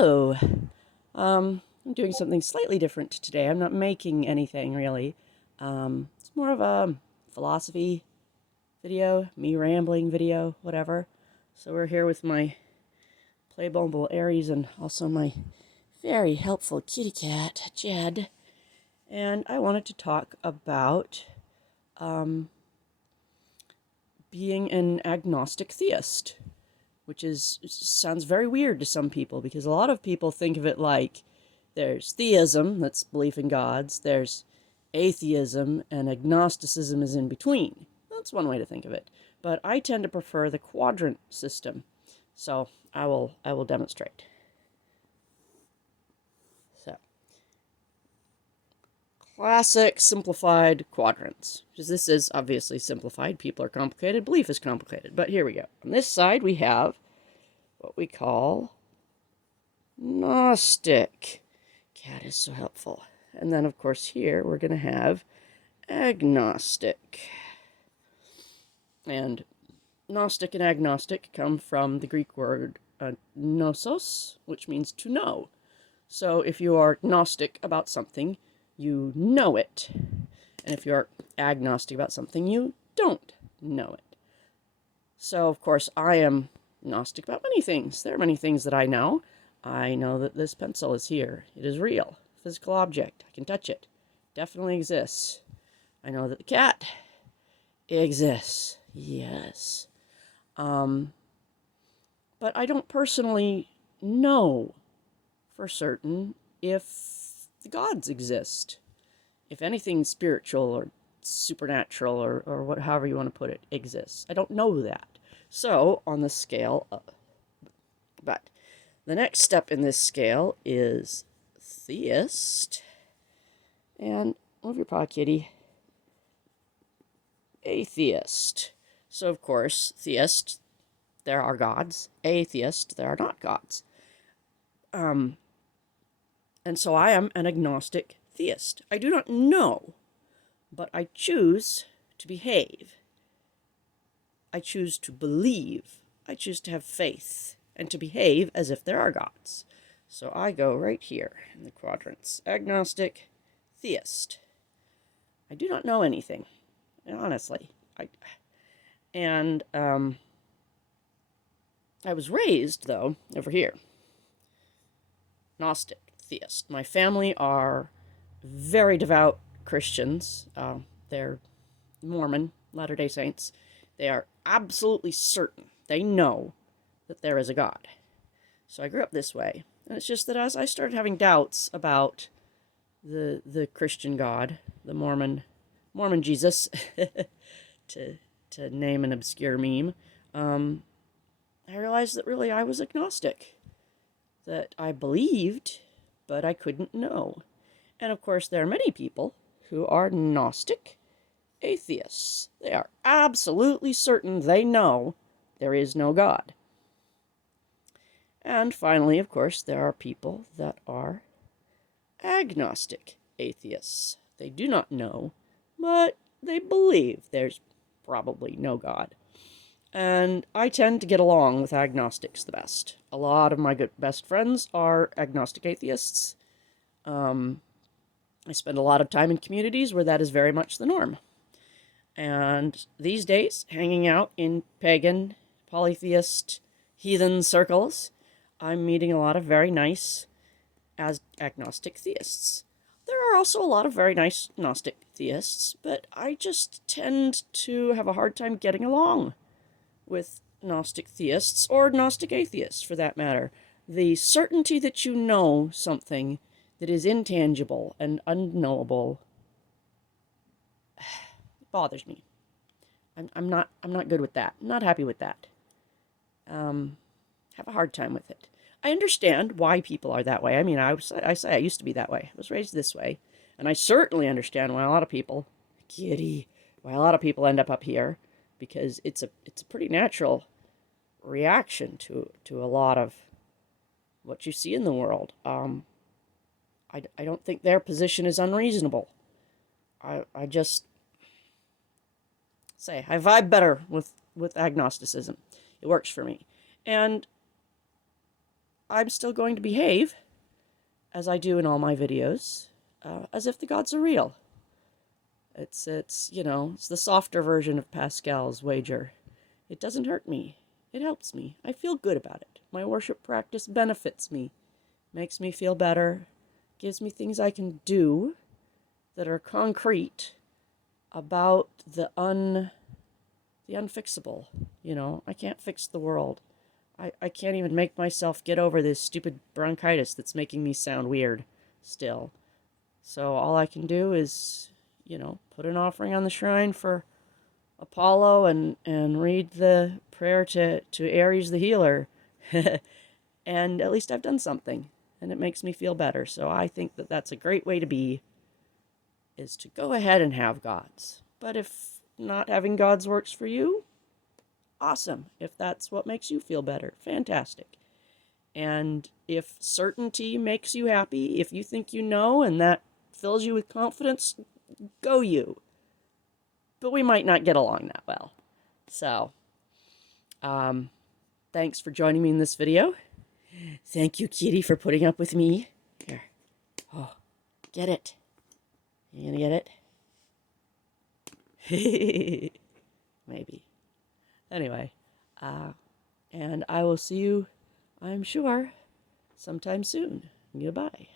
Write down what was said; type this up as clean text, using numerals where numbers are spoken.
Hello. I'm doing something slightly different today. I'm not making anything really. It's more of a philosophy video, me rambling video, whatever. So we're here with my play Bumble Aries and also my very helpful kitty cat, Jed. And I wanted to talk about being an agnostic theist, which sounds very weird to some people because a lot of people think of it like there's theism, that's belief in gods, there's atheism, and agnosticism is in between. That's one way to think of it. But I tend to prefer the quadrant system. So I will demonstrate. So classic simplified quadrants. Because this is obviously simplified. People are complicated. Belief is complicated. But here we go. On this side we have what we call gnostic. Cat is so helpful. And then, of course, here we're going to have agnostic. And gnostic and agnostic come from the Greek word gnosos, which means to know. So if you are gnostic about something, you know it. And if you're agnostic about something, you don't know it. So, of course, I am gnostic about many things. There are many things that I know. I know that this pencil is here. It is real. Physical object. I can touch it. Definitely exists. I know that the cat exists. Yes. But I don't personally know for certain if the gods exist. If anything spiritual or supernatural or however you want to put it exists. I don't know that. So, on the scale of... But the next step in this scale is theist. And move your paw, kitty. Atheist. So, of course, theist, there are gods. Atheist, there are not gods. And so I am an agnostic theist. I do not know, but I choose to behave. I choose to believe. I choose to have faith and to behave as if there are gods. So I go right here in the quadrants. Agnostic, theist. I do not know anything, honestly. I was raised, though, over here. Gnostic, theist. My family are very devout Christians. They're Mormon, Latter-day Saints. They are absolutely certain. They know that there is a God. So I grew up this way. And it's just that as I started having doubts about the Christian God, the Mormon Jesus, to name an obscure meme, I realized that really I was agnostic. That I believed, but I couldn't know. And of course there are many people who are gnostic atheists. They are absolutely certain they know there is no God. And finally, of course, there are people that are agnostic atheists. They do not know, but they believe there's probably no God. And I tend to get along with agnostics the best. A lot of my best friends are agnostic atheists. I spend a lot of time in communities where that is very much the norm. And these days, hanging out in pagan, polytheist, heathen circles, I'm meeting a lot of very nice agnostic theists. There are also a lot of very nice Gnostic theists, but I just tend to have a hard time getting along with Gnostic theists, or Gnostic atheists, for that matter. The certainty that you know something that is intangible and unknowable bothers me. I'm not good with that. I'm not happy with that. Have a hard time with it. I understand why people are that way. I mean, I say I used to be that way. I was raised this way. And I certainly understand why a lot of people, why a lot of people end up here, because it's a pretty natural reaction to a lot of what you see in the world. I don't think their position is unreasonable. I just say I vibe better with agnosticism. It works for me. And I'm still going to behave, as I do in all my videos, as if the gods are real. It's you know, it's the softer version of Pascal's wager. It doesn't hurt me. It helps me. I feel good about it. My worship practice benefits me, makes me feel better, gives me things I can do that are concrete about the unfixable. You know, I can't fix the world. I can't even make myself get over this stupid bronchitis that's making me sound weird still. So all I can do is, you know, put an offering on the shrine for Apollo and read the prayer to Ares the healer. And at least I've done something, and it makes me feel better. So I think that that's a great way to be, is to go ahead and have gods. But if not having gods works for you, awesome. If that's what makes you feel better, fantastic. And if certainty makes you happy, if you think you know and that fills you with confidence, go you. But we might not get along that well. So, thanks for joining me in this video. Thank you, Kitty, for putting up with me. Here. Oh, get it. You gonna get it? Maybe. Anyway, and I will see you, I'm sure, sometime soon. Goodbye.